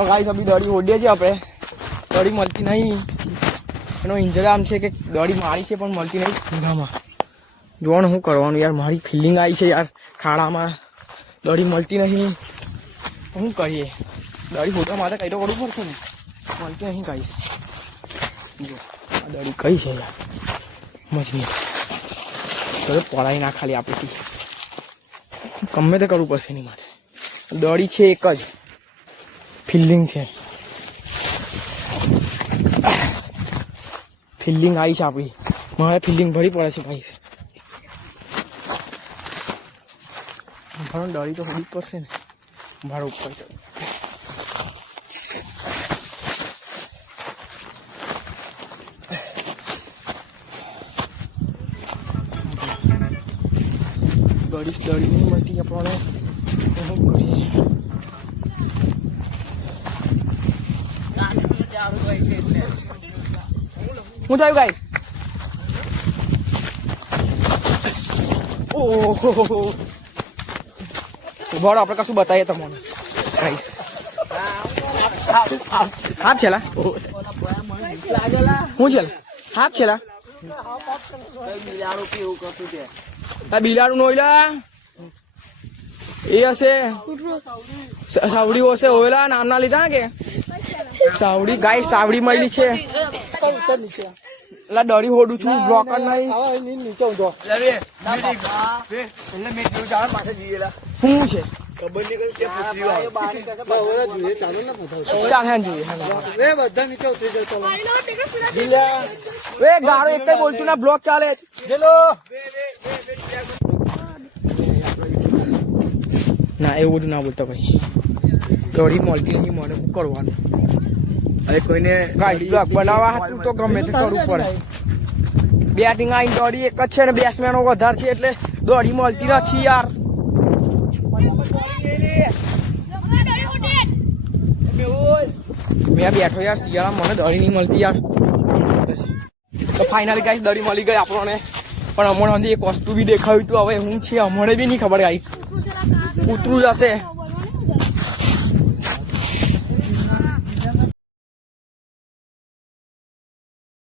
તો ગાઈસ અભી દોડી ઓડીએ છે આપણે, દોડી મળતી નહીં. એનો ઇન્જરામ છે કે દોડી મારી છે પણ મળતી નહીં ઊંઘામાં. જોવાનું શું કરવાનું યાર, મારી ફિલિંગ આવી છે યાર ખાડામાં, દોડી મળતી નહીં. શું કરીએ, દોડી ફોટો માટે કંઈ તો કરવું પડશે ને, મળતી નહીં કાંઈ. જો આ દોડી કઈ છે યાર મજની, ચલો પડાઈ ના ખાલી આપીથી ગમે તે કરવું પડશે એની માટે. દોડી છે એક જ ફિલ્ડિંગ છે, ફિલ્ડિંગ આવી છે આપણી, મારે ફિલ્ડિંગ ભરી પડે છે ભાઈ. દોડી તો હોવી જ પડશે ને, ભાડું ઉપર દોડી નહીં મળતી આપણને, શું કરીએ. શું થયું ગાઈસ? ઓહો ઉભાડો, આપણે કશું બતાવીએ તમને ગાઈસ. હાફ છેલા શું છે? હાફ છેલા બિલાડું નોયલા એ હશે, સાવડી હશે ઓયલા નામના લીધા કે સાવડી. ગાય સાવડી મળેલી છે. એટલે દોડી હોડું છું, બ્લોકર નહીં. શું છે ચાલ હે જોઈએ ગાળો એક બોલતું ના બ્લોક ચાલે. ના એવું બધું ના બોલતા ભાઈ, દોડી મળતી નહીં મને શું કરવાનું. હવે કોઈને બ્લોક બનાવવા હતું તો ગમે તે કરવું પડે. બેટિંગ આવીને દોડી એક જ છે ને બેટ્સમેનો વધારે છે એટલે દોડી મળતી નથી યાર. મેં બેઠો યાર શિયાળા, મને દોડી નહીં મળતી યાર. તો ફાઇનલી ગાઈસ દોડી મળી ગઈ આપણને, પણ હમણાં એક વસ્તુ બી દેખાયું હતું, હવે હું છે અમને બી નહીં ખબર ગાઈસ. કૂતરું જ હશે.